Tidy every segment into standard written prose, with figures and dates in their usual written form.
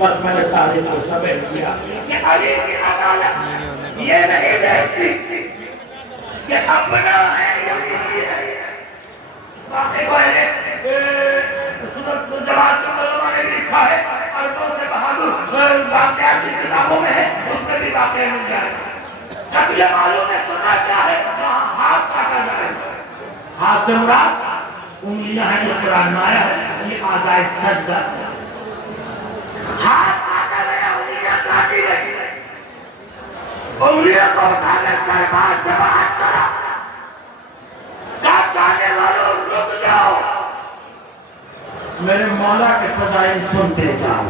بس میں نے تاریخ کو سمیٹ کیا کہ علی کی عدالت یہ نہیں دیکھتی کہ اپنا ہے یزیدی ہے. باقی پہلے سنت جماعت کے علماء نے لکھا ہے عربوں سے بہادر واقعات کی کتابوں میں ہے, اس میں بھی واقعہ مل جائے گا. جب یہ معلوم ہے سنا کیا ہے وہاں ہاتھ کاٹا جائے گا. ہاتھ سے مراد انگلیاں ہیں جو قرآن میں آیا ہے, یہ آزائے سجدہ. ہاتھ کاٹا گیا, انگلیاں کاٹی گئی, انگلیاں کو اٹھا کر دربار جماعت چلا. کہا چاہنے والوں رک جاؤ, میرے مولا کے فضائل سنتے جاؤ.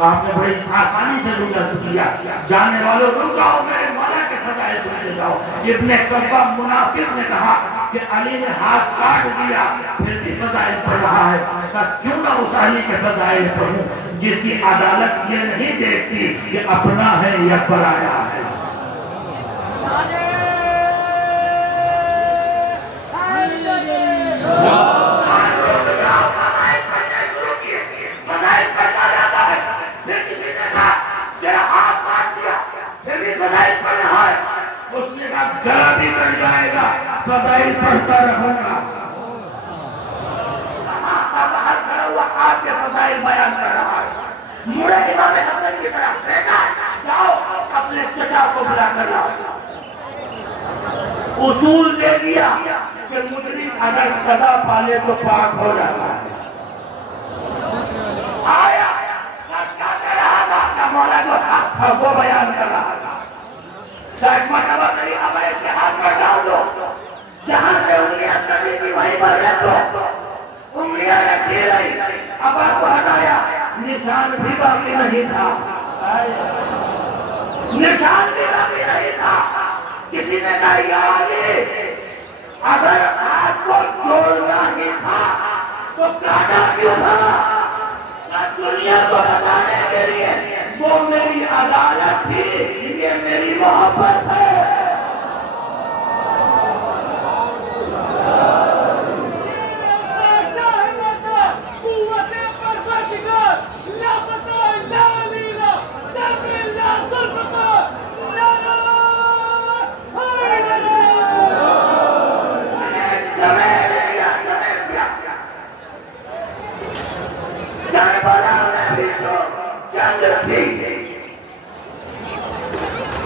آپ نے بڑی آسانی سے جملہ سن لیا, جانے والوں رک جاؤ, میرے مولا کے فضائل سنتے جاؤ. ابن قبہ منافق نے کہا کہ علی نے ہاتھ کاٹ دیا پھر بھی فضائل پڑھ رہا ہے. کہا کیوں نہ اس علی کے فضائل پڑھوں جس کی عدالت یہ نہیں دیکھتی کہ اپنا ہے یا پرایا ہے. اس نے کہا گلا بھی بن جائے گا, فضائل پڑھتا رہوں گا. باہر کھڑا ہوا آپ کے فضائل بیان کر رہا ہے. مڑے امام حسن کی طرف دیکھا, جاؤ اپنے چچا کو بلا کر لاؤ. اصول دے دیا کہ مجرم اگر سزا پالے تو پاک ہو جاتا ہے. آیا کیا کہہ رہا تھا, مولا جو حق تھا وہ بیان کر رہا تھا. ایک مرتبہ کری اب ایک ہاتھ پر ڈال دو, جہاں سے انگلیاں کبھی بھی وہیں پر رکھ دو. انگلیاں رکھی رہی, اب آپ کو ہٹایا, نشان بھی باقی نہیں تھا. نشان بھی باقی نہیں تھا. کسی نے کہا یا علی, اگر ہاتھ کو جوڑنا ہی تھا تو کاٹا کیوں تھا؟ دنیا کو بتانے کے لیے وہ میری عدالت تھی, یہ میری محبت ہے.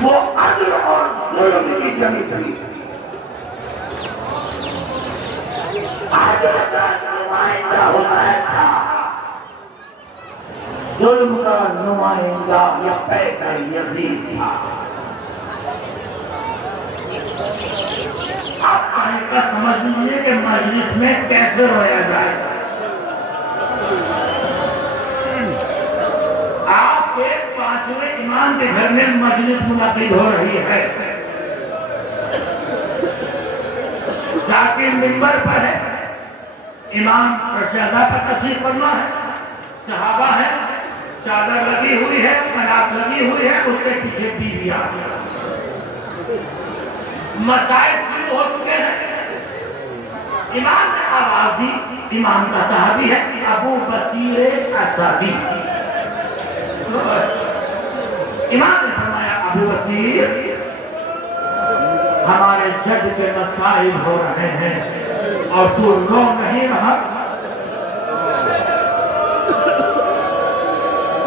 وہ عدل اور ظلم کی جنگ تھی. عدل کا نمائندہ حسین تھا, ظلم کا نمائندہ یا پیکر یزید تھا. آپ آئے کا سمجھ لیجیے کہ مجلس میں کیسے رویا جائے گا. آپ کے 5ویں امام کے گھر میں مجلس منعقد ہو رہی ہے. ذاکر منبر پر ہے, امام رشیدہ پر تشریف فرما ہے, صحابہ ہے, چادر لگی ہوئی ہے, قناط لگی ہوئی ہے, اس کے پیچھے بیویاں. مسائل شروع ہو چکے ہیں. امام نے آواز دی, امام کا صحابی ہے ابو بصیر اسدی. امام نے فرمایا ابو بصیر, ہمارے جج کے مسائل ہو رہے ہیں اور تو رو نہیں رہا.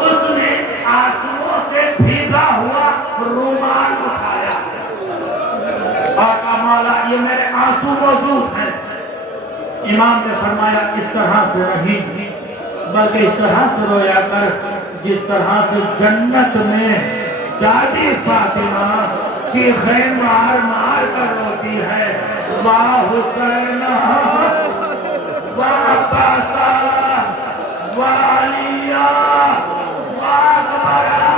اس نے آنسوؤں سے بھیگا ہوا رومال اٹھایا اور کہا مولا یہ میرے آنسو موجود ہیں. امام نے فرمایا اس طرح سے نہیں, بلکہ اس طرح سے رویا کر جس طرح سے جنت میں دادی فاطمہ چیخیں مار مار کر روتی ہے, واہ حسین واہ عباسا واہ علیہ واہ اکبرا.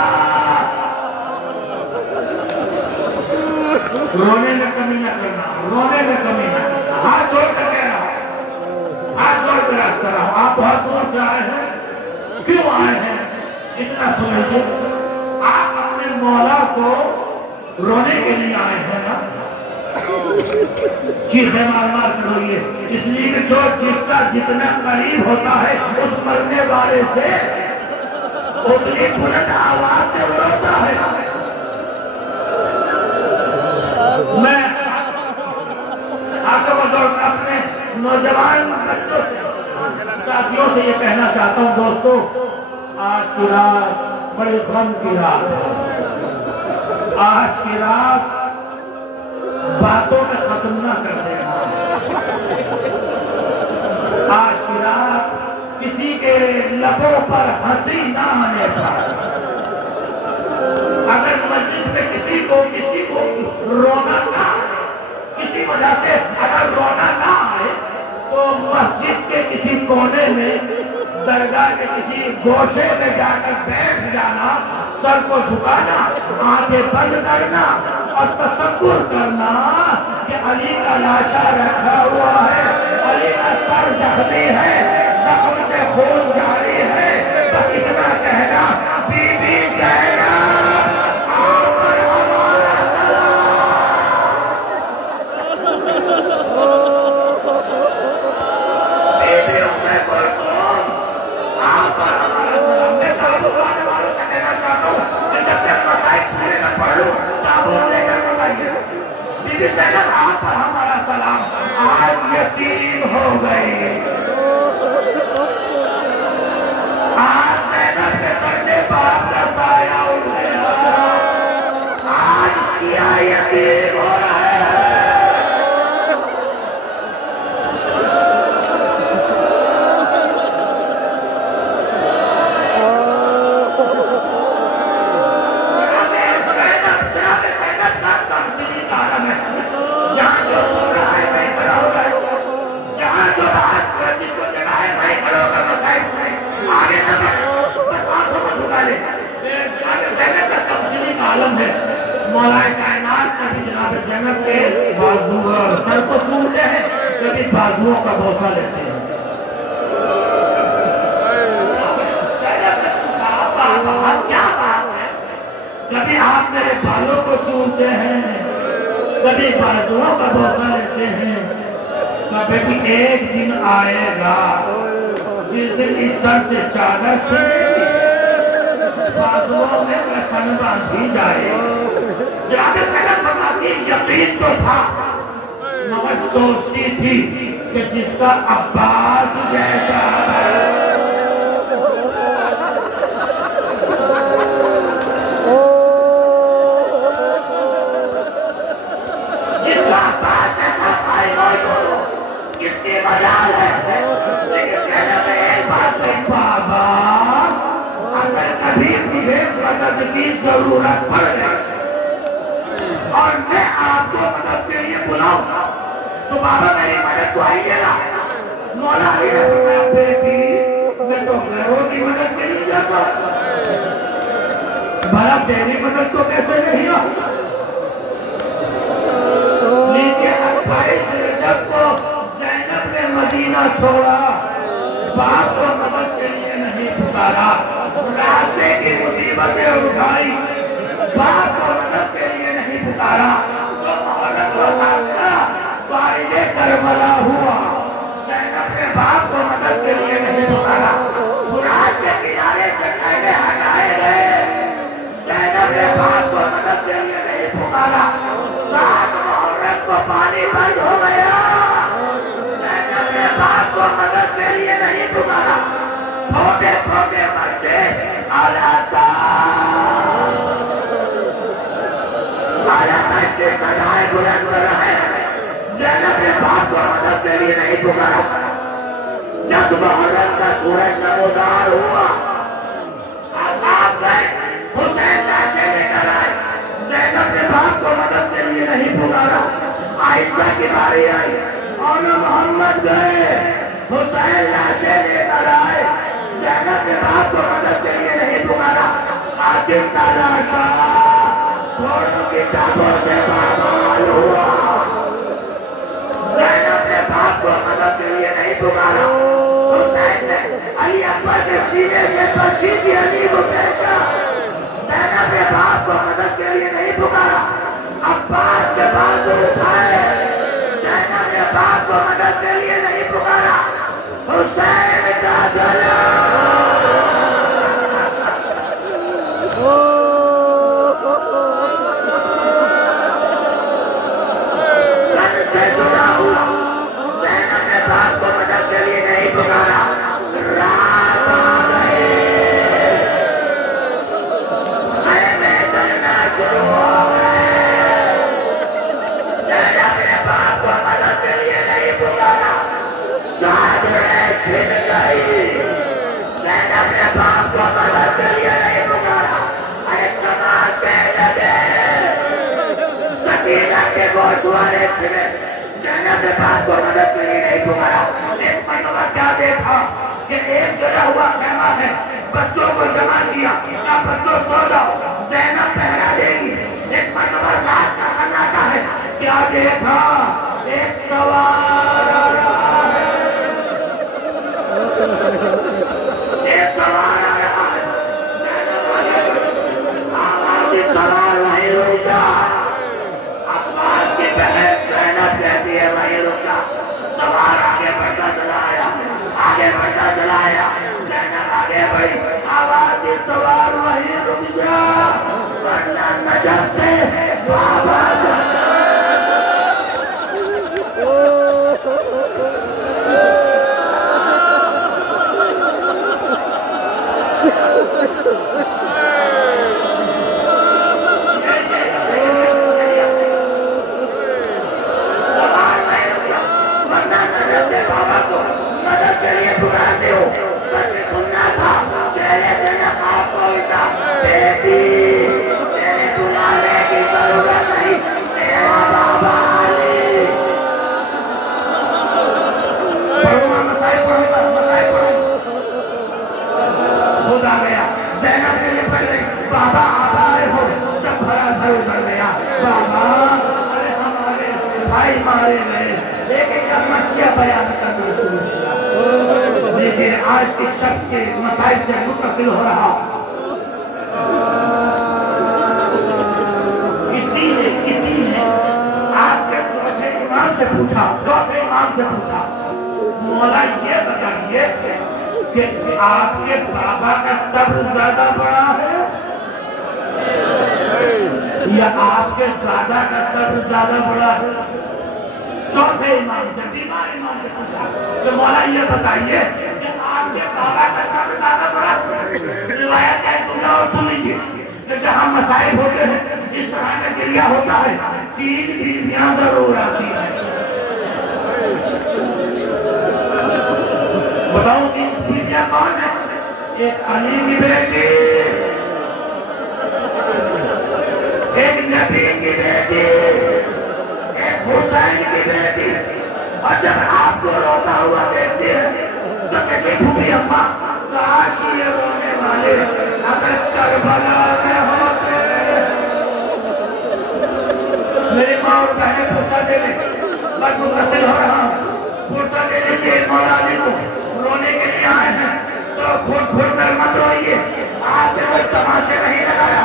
رونے میں کمی نہ کرنا, رونے میں کمی نہ کرنا. ہاتھ جوڑ کر کہہ رہا ہوں, ہاتھ جوڑ کر رکھ رہا ہوں. آپ بہت دور سے آئے ہیں, کیوں آئے ہیں اتنا سمجھو. آپ اپنے مولا کو رونے کے لیے آئے ہیں نا, چیخیں مار مار کرو یہ اس لیے کہ جو جس کا جتنا قریب ہوتا ہے اس مرنے والے سے اتنی بلند آواز سے روتا ہے. میں آپ کو اپنے نوجوان بچوں سے ساتھیوں سے یہ کہنا چاہتا ہوں دوستو آج کی رات بڑی غم کی رات ہے. آج کی رات باتوں میں ختم نہ کر دینا. آج کی رات کسی کے لبوں پر ہنسی نہ آنے پائے. اگر مجلس میں کسی کو رونا نہ آئے کسی وجہ سے اگر رونا نہ آئے تو مسجد کے کسی کونے میں درگاہ کے کسی گوشے میں جا کر بیٹھ جانا سر کو جھکانا آنکھیں بند کرنا اور تصور کرنا کہ علی کا لاشا رکھا ہوا ہے علی کا سر زخمی ہے زخم سے خون جاری ہے تو اتنا کہنا بی بی کہنا آپ پر ہمارا سلام آج یتیم ہو گئی. آج محنت سے کرنے باپ کا سایہ اٹھ گیا. آج شیعہ یتیم ہو رہا ہے. مولا کائنات کبھی جناب جنت کے بازو سر کو چھوتے ہیں کبھی بازوؤں کا بوسہ لیتے ہیں. کیا بات ہے کبھی آپ میرے بالوں کو چھوتے ہیں کبھی بازوؤں کا بوسہ لیتے ہیں. کبھی بھی ایک دن آئے گا جس دن اس سر سے چادر چھوٹے بازوؤں میں کفن باندھی جائے. یقین تو تھا مگر سوچتی تھی کہ جس کا عباس جیسا جس کا عباس جیسا بھائی کس کی مجال ہے. لیکن کہنا میں ایک بات نہیں بابا اگر کبھی مجھے مدد کی ضرورت پڑ جائے اور میں آپ کو مدد کے لیے بلاؤں تو بابا میری مدد تو آئیے گا. مولا علی نے فرمایا بیٹی میں تو غیروں کی مدد کے لیے جاتا ہوں بھلا تیری مدد تو کیسے نہیں ہو. لیکن 28 رجب کو زینب نے مدینہ چھوڑا باپ کو مدد کے لیے نہیں پکارا. راستے کی مصیبتیں اٹھائی باپ کو مدد کے لیے نہیں پکارا. تو محرم و والد کربلا ہوا زینب نے باپ کو مدد کے لیے نہیں پکارا. فرات کے کنارے سے پہلے ہٹائے گئے زینب نے باپ کو مدد کے لیے نہیں پکارا. 7 محرم کو پانی بند ہو گیا زینب نے باپ کو مدد کے لیے نہیں پکارا. چھوٹے چھوٹے بچے سجائے بلند کر رہے زینب نے باپ کو مدد کے لیے نہیں پکارا. جب محرم کا سورج نمودار ہوا آپ گئے حسین لاشیں لے کر آئے زینب نے باپ کو مدد کے لیے نہیں پکارا. عائشہ کی باری آئی اور محمد گئے حسین لاشیں لے کر آئے زینب نے باپ کو مدد کے لیے نہیں پکارا. قاسم کا لاشا گھوڑوں کی ٹانگوں سے پامال ہوا زینب نے باپ کو مدد کے لیے نہیں پکارا. حسین نے علی اکبر کے سینے سے بچی کی علی کو پہنچا زینب نے باپ کو مدد کے لیے نہیں پکارا. عباس کے بازو اٹھائے. زینب نے باپ کو مدد کے لیے نہیں پکارا, حسین کا سے جڑا ہوا. زینب نے باپ کو مدد کے لیے نہیں پکارا. رات آ گئی, خیمے چلنا شروع ہو گئے. زینب نے باپ کو مدد کے لیے نہیں پکارا. چادریں چھن گئی. زینب نے باپ کو مدد کے لیے نہیں پکارا. تماچے لگے, سکینہ کے گوشوارے چھنے. زینب نے باپ کو مدد کے لیے نہیں پکارا. ایک مرتبہ کیا دیکھا کہ ایک جڑا ہوا خیمہ ہے, بچوں کو جمع کیا, بچوں سو جاؤ, زینب پہرا دے گی. ایک مرتبہ رات کا سناٹا ہے, کیا دیکھا ایک سوار آ رہا ہے, ایک سوار آ رہا ہے. سوار وہیں رک جا. عباس کی بہن زینب کہتی ہے وہیں رک جا. سوار آگے بڑھتا چلا آیا, آگے بڑھتا چلا آیا. زینب آگے بڑھی, آواز دی سوار وہیں رک جا ورنہ نجف سے بابا مدد کے لیے پکارتے ہو. بس سننا تھا چہرے سے نقاب پہنچا. بیٹی تیرے بلانے کی ضرورت نہیں, تیرا بابا علی. پڑھو مسائل پڑھو, مسائل پڑھو. خود آ گیا. زینب کے لیے پڑھ رہی, بابا آپ آئے ہو. جب بھرا بھر اتر گیا, بابا ارے ہمارے بھائی مارے گئے, لیکن جب مسئلہ بیان کرنا شروع کیا, لیکن آج کی شب کے مسائل سے متصل ہو رہا. کسی نے آپ کے چوتھے امام سے پوچھا, مولا یہ بتائیے کہ آپ کے بابا کا صبر زیادہ بڑا ہے یا آپ کے دادا کا صبر زیادہ بڑا ہے؟ چوتھے امام سے, بیمار امام سے پوچھا کہ مولا یہ بتائیے کہ آپ کے بابا کا صبر زیادہ بڑا ہے. روایت ہے, تم نے اور سن لیجیے کہ جہاں مسائل ہوتے ہیں اس طرح کا گریہ ہوتا ہے, 3 بیویاں ضرور آتی ہیں. بتاؤ 3 بیویاں کون ہیں؟ ایک علی کی بیٹی, ایک نبی کی بیٹی, ایک حسین کی بیٹی. اور جب آپ کو روتا ہوا دیکھتے ہیں تو کہتے پھوپھی اماں کاش یہ رونے والے اگر کربلا میں ہوتے. میری ماں اور بہنیں پوچھا دے لیں, میں متصل ہو رہا ہوں, پوچھا دے لیں کہ مولا علی کو رونے کے لیے آئے ہیں تو گھٹ گھٹ کر مت روئیے. آپ نے کوئی تماشے نہیں لگایا,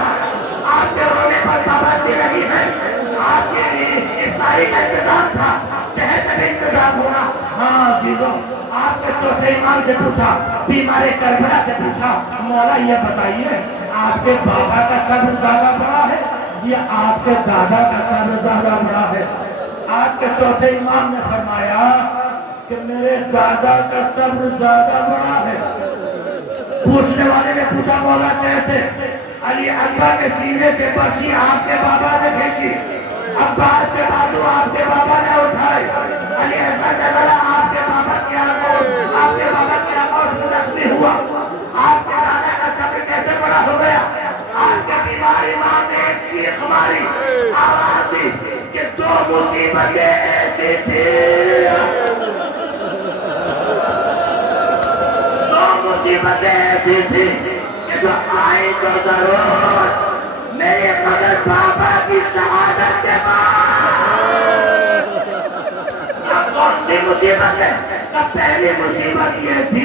آپ کے رونے پر پابندی نہیں ہے. آپ کے لیے افطاری کا انتظام تھا, صحت کا انتظام ہونا. ہاں عزیزوں, آپ کے چوتھے امام سے پوچھا, بیمار کربلا سے پوچھا, مولا یہ بتائیے آپ کے بابا کا صبر زیادہ بڑا ہے یا آپ کے دادا کا صبر زیادہ بڑا ہے؟ آپ کے چوتھے امام نے فرمایا کہ میرے دادا کا صبر زیادہ بڑا ہے. پوچھنے والے نے پوچھا مولا کیسے؟ علی اکبر کے سینے سے برچھی آپ کے بابا نے کھینچی, عباس کے بازو آپ کے بابا نے اٹھائے, علی اکبر نے بولا آپ کے بابا کی آغوش منقطع ہوا. آپ کے دادا کا صبر کیسے بڑا ہو گیا؟ آپ کے بیمار امام نے ایک چیخ ماری, آواز دی کہ 2 مصیبتیں ایسی تھی, 2 مصیبتیں ایسی تھی کہ جو آئی تو ضرور میرے مگر بابا کی شہادت کے بعد. اب کون سی مصیبت ہے؟ پہلی مصیبت یہ تھی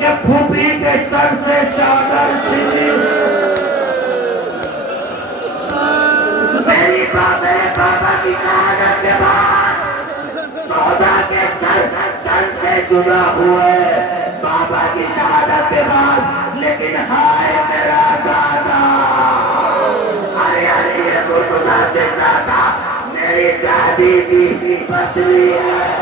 کہ پھوپھی کے سر سے چادر چھینی. میرے بابا کی میں جدا ہوئے بابا کی شہادت کے بعد، لیکن ہائے میرا دادا، ارے ارے یہ تو خدا زندہ تھا، میری دادی کی پسلی ہے۔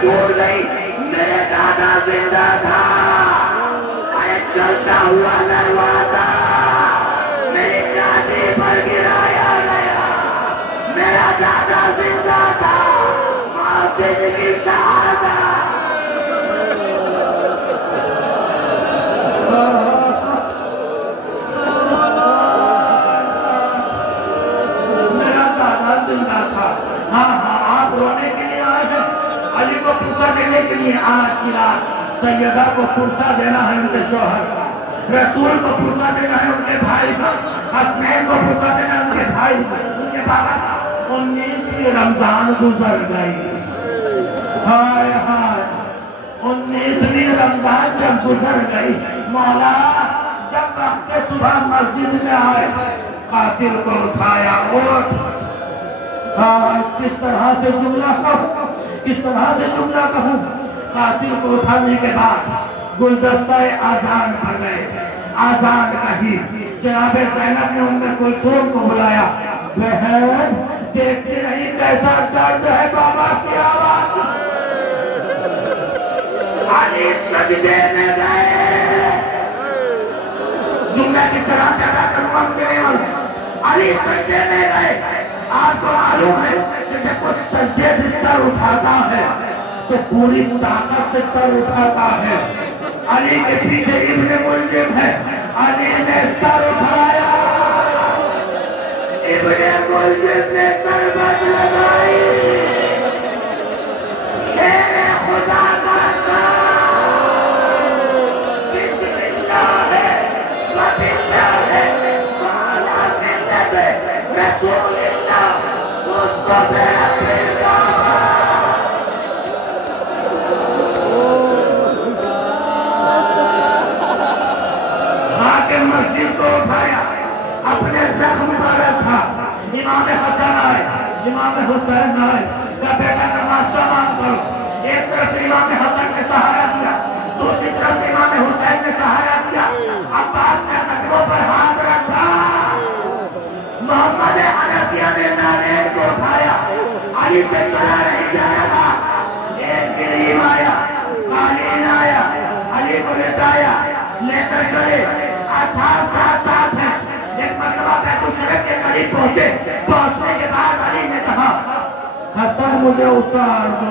چھوڑ گئی، میرے دادا زندہ تھا، ارے چلتا ہوا دروازہ میرے دادے پر گرایا گیا، میرا دادا زندہ تھا، ماں زندگی شہادت۔ میرا دادا زندہ تھا۔ ہاں ہاں، آپ رونے کے لیے آئے ہیں، علی کو پرسہ دینے کے لیے آج کی رات سیدہ کو پرسہ دینا ہے ان کے شوہر کا، رسول کو پرسہ دینا ہے ان کے بھائی کا، حسنین کو پرسہ دینا ہے ان کے بھائی کا، ان کے بابا کا۔ 19ویں رمضان گزر گئی، ہائے ہائے 19ویں رمضان جب گزر گئی، مولا جب وقت صبح مسجد میں آئے، قاتل کو اٹھایا، اٹھ، کس طرح سے جملہ کہوں، کس طرح سے جملہ کہوں، قاتل کو اٹھانے کے بعد گلدستہ آذان پر گئے، آذان کہی، جناب زینب نے ان میں کلثوم کو بلایا، بہن دیکھتے نہیں کیسا درد ہے بابا کی آواز۔ علی سجدے میں گئے، جملہ کی طرح سے ادا کروں ہم کرے والے، علی سجدے میں گئے۔ آپ کو معلوم ہے جیسے کچھ سجدے سے سر اٹھاتا ہے تو پوری طاقت سے سر اٹھاتا ہے، علی کے پیچھے ابن ملجم ہے، علی نے سر اٹھایا، ابن ملجم نے ضربت لگائی، شیر خدا کا بسم اللہ ہے وباللہ ہے وعلا ملت رسول اللہ مصطفی پیغمبر۔ حاکم مسجد کو اٹھایا، اپنے زخم مبارک تھا، امام حسن آئے، امام حسین آئے، کہ بیٹا نماز تمام کرو۔ ایک طرف امام حسن نے سہارا دیا، دوسری طرف امام حسین نے سہارا دیا، عباس نے قدموں پر ہاتھ رکھا، محمد حنفیہ نے نالین کو اٹھایا، علی سے چلا نہیں جائے گا، ایک گریم آیا، قالین آیا، علی کو لٹایا، لے کر چلے، اصحاب ساتھ ساتھ ہیں۔ ایک مرتبہ بیت الشرک کے قریب پہنچے، پہنچنے کے بعد علی نے کہا حسن مجھے اتار دو،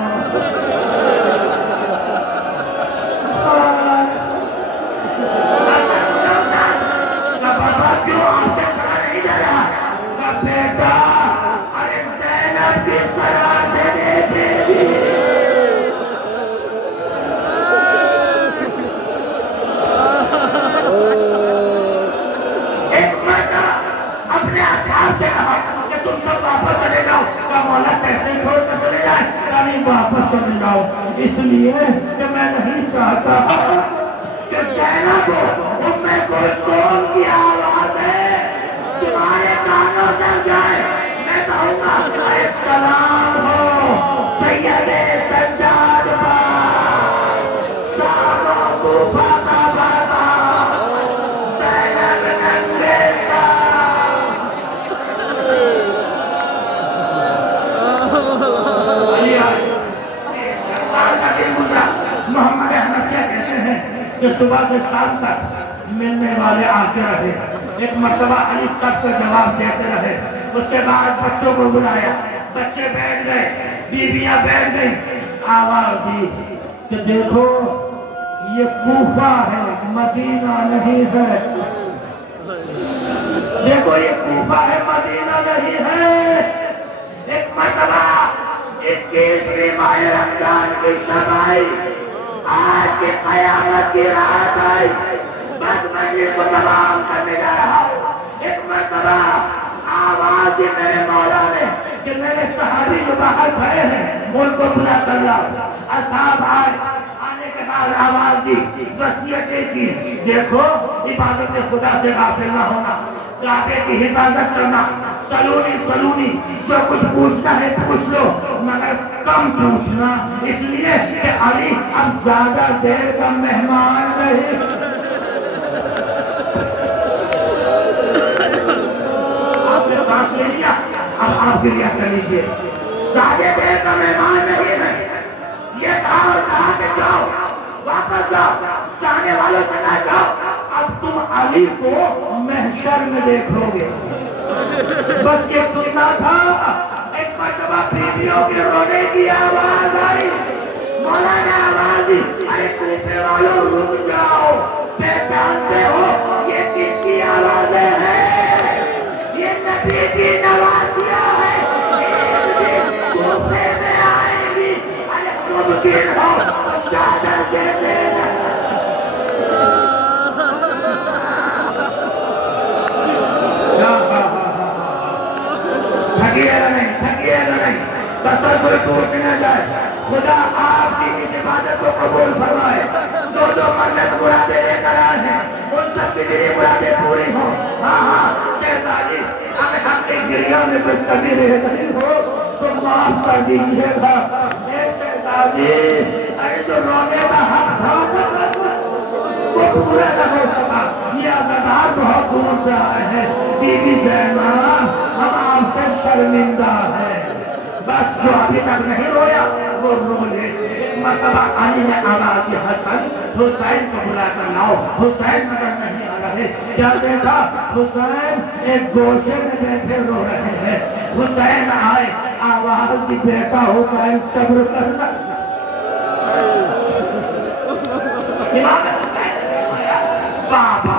بابا کیوں آپ سے کھڑا نہیں جا رہا، بیٹا ارے زینب کس طرح سے دیکھے گی، ایک مرتبہ اپنے اصحاب سے کہا کہ تم سب واپس چلے جاؤ، کہ مولا کیسے چھوڑ کر چلے جائے، یعنی واپس چلے جاؤ، اس لیے کہ میں نہیں چاہتا کہ زینب ام کلثوم کی آواز ہے تمہارے کانوں تک جائے، میں کہوں گا سلام ہو سید سجاد پر، شام و کوفہ کا بازار، زینب ننگے محمد حنفیہ کہتے ہیں کہ صبح سے شام تک ملنے والے آتے رہے، ایک مرتبہ علی سب کو جواب دیتے رہے، اس کے بعد بچوں کو بلایا، بچے بیٹھ گئے، بیویاں بیٹھ گئی، آواز دی کہ دیکھو یہ کوفہ ہے مدینہ نہیں ہے، دیکھو یہ کوفہ ہے مدینہ نہیں ہے۔ ایک مرتبہ 21ویں ماہ رمضان کی شب آئی، آج کے قیامت کی رات آئی، بس مجلس کو تمام کرنے جا رہا ہوں، ایک مرتبہ آواز دی میرے مولا نے کہ میرے صحابی جو باہر کھڑے ہیں ان کو بلا کر لاؤ. اصحاب آئے. آنے کے بعد آواز دی, وصیتیں کی. دیکھو عبادت خدا سے غافل نہ ہونا, کعبے کی حفاظت کرنا, سلونی جو کچھ پوچھنا ہے پوچھ لو مگر کم پوچھنا, اس لیے کہ علی اب زیادہ دیر کا مہمان نہیں. آپ نے سانس لے لیا, اب آپ گریا کر لیجیے. زیادہ دیر کا مہمان نہیں ہے. یہ کہا اور کہا کہ جاؤ واپس جاؤ, چاہنے والوں سے نہ جاؤ, اب تم علی کو محشر میں دیکھو گے. بس یہ سننا تھا. ایک مرتبہ بیویوں کے رونے کی آواز آئی. مولا نے آواز دی, ارے کوفے والوں رک جاؤ, پہچانتے ہو یہ کس کی آوازیں ہیں؟ یہ نبی کی نوازیاں ہیں. کوفے میں آئے گی, ارے ممکن ہو تو چادر دے دینا. تھکیے گا نہیں, تصور ٹوٹ نہ جائے. خدا آپ کی اس عبادت کو قبول فرمائے. جو منت مرادیں لے کر آئے ہیں ان سب کی دلی مرادیں پوری ہوں. ہاں شہزادی, اگر آپ کے گریا میں کوئی کمی رہ گئی ہو تو معاف کر دیجیے گا. شہزادی, ارے جو رونے کا حق تھا وہ پورا نہ ہو سکا. یہ عزادار بہت دور سے آئے ہیں. بی بی زینب, ہم آپ سے شرمندہ ہیں. بس جو ابھی تک نہیں رویا وہ رو لے. مرتبہ علی نے آواز دی, حسن حسین کو بلا کر لاؤ. حسین مگر نہیں آ رہے. کیا دیکھا؟ حسین ایک گوشے میں بیٹھے رو رہے ہیں. حسین آئے, آواز دی, بیٹا حسین صبر کرنا. بابا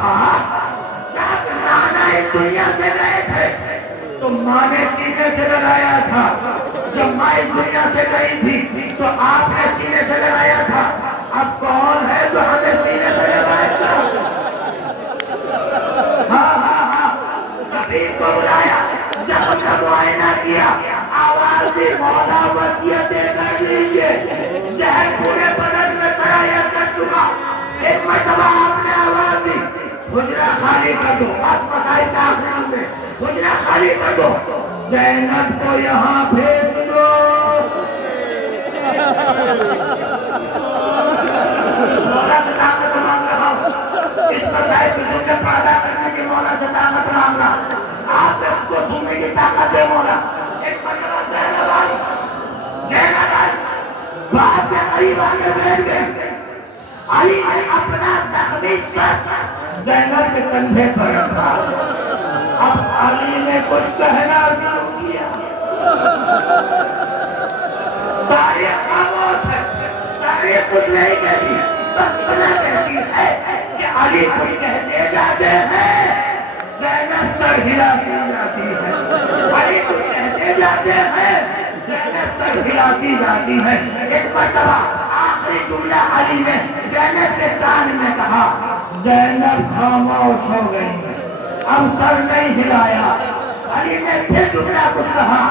جب نانا اس دنیا سے گئے تھے تو ماں نے سینے سے لگایا تھا. جب ماں اس دنیا سے گئی تھی تو آپ نے سینے سے لگایا تھا. اب کون ہے جو ہمیں سینے سے لگائے گا؟ ہاں طبیب کو بلایا, جب ان کا معائنہ کیا, آواز دی, مولا وصیتیں کر لیجیے. زہر پورے بدن میں سرایت کر چکا. ایک مرتبہ آپ نے آواز دی, حجرہ خالی کر دو. بس مسائل داخلوں سے حجرہ خالی کر دو. زینب کو یہاں بھیج دو. مولا سے طاقت مانگ رہا ہوں. اس مسائل کی جنت پیدا کرنے کی مولا سے طاقت مانگ رہا. آپ نے اس کو سننے کی طاقت دے مولا. ایک مرتبہ زینب آئی, باپ کے قریب آگے بیٹھ گئے. علی نے اپنا زخمی سر زینب کے کندھے پر رکھا. اب علی نے کچھ کہنا شروع کیا. تاریخ خاموش ہے, تاریخ کچھ نہیں کہتی, بس اتنا کہتی ہے کہ علی کچھ کہتے جاتے ہیں, زینب سر ہلاتی جاتی ہے. علی کچھ کہتے جاتے ہیں, زینب سر ہلاتی جاتی ہے. ایک مرتبہ آخری جملہ علی نے زینب کے کان میں کہا. زینب خاموش ہو گئی, اب سر نہیں ہلایا. علی نے پھر جملہ کچھ کہا,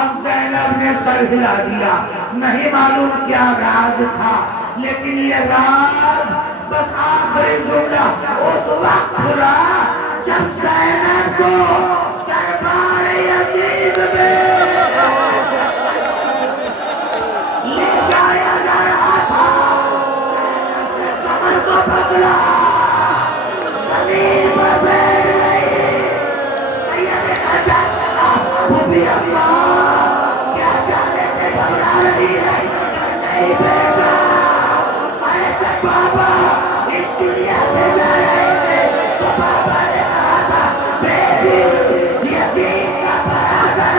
اب زینب نے سر ہلا دیا. نہیں معلوم کیا راز تھا, لیکن یہ راز بس آخری جملہ اس وقت کھلا جب زینب کو دربار یزید میں لے جایا جا رہا تھا. کمر کو پکڑا, زمین پر بیٹھ گئی. سید کا جان لگا, بھوپی اللہ کیا جانے سے گھبرا رہی ہے. نہیں بیٹا, ایسے بابا اس دنیا سے جا رہے تھے تو بابا نے کہا تھا بیٹی یتیم کا برادر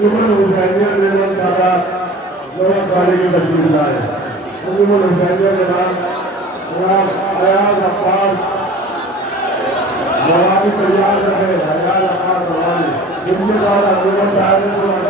انجمن حسینیہ دیوبند دادا نور خالی کی تشریف لائے انجمن حسینیہ کے نام جناب ایاز عباس مولانا تیار رہے ایاز عباس مولانا جن کے بعد انجمن صاحب کو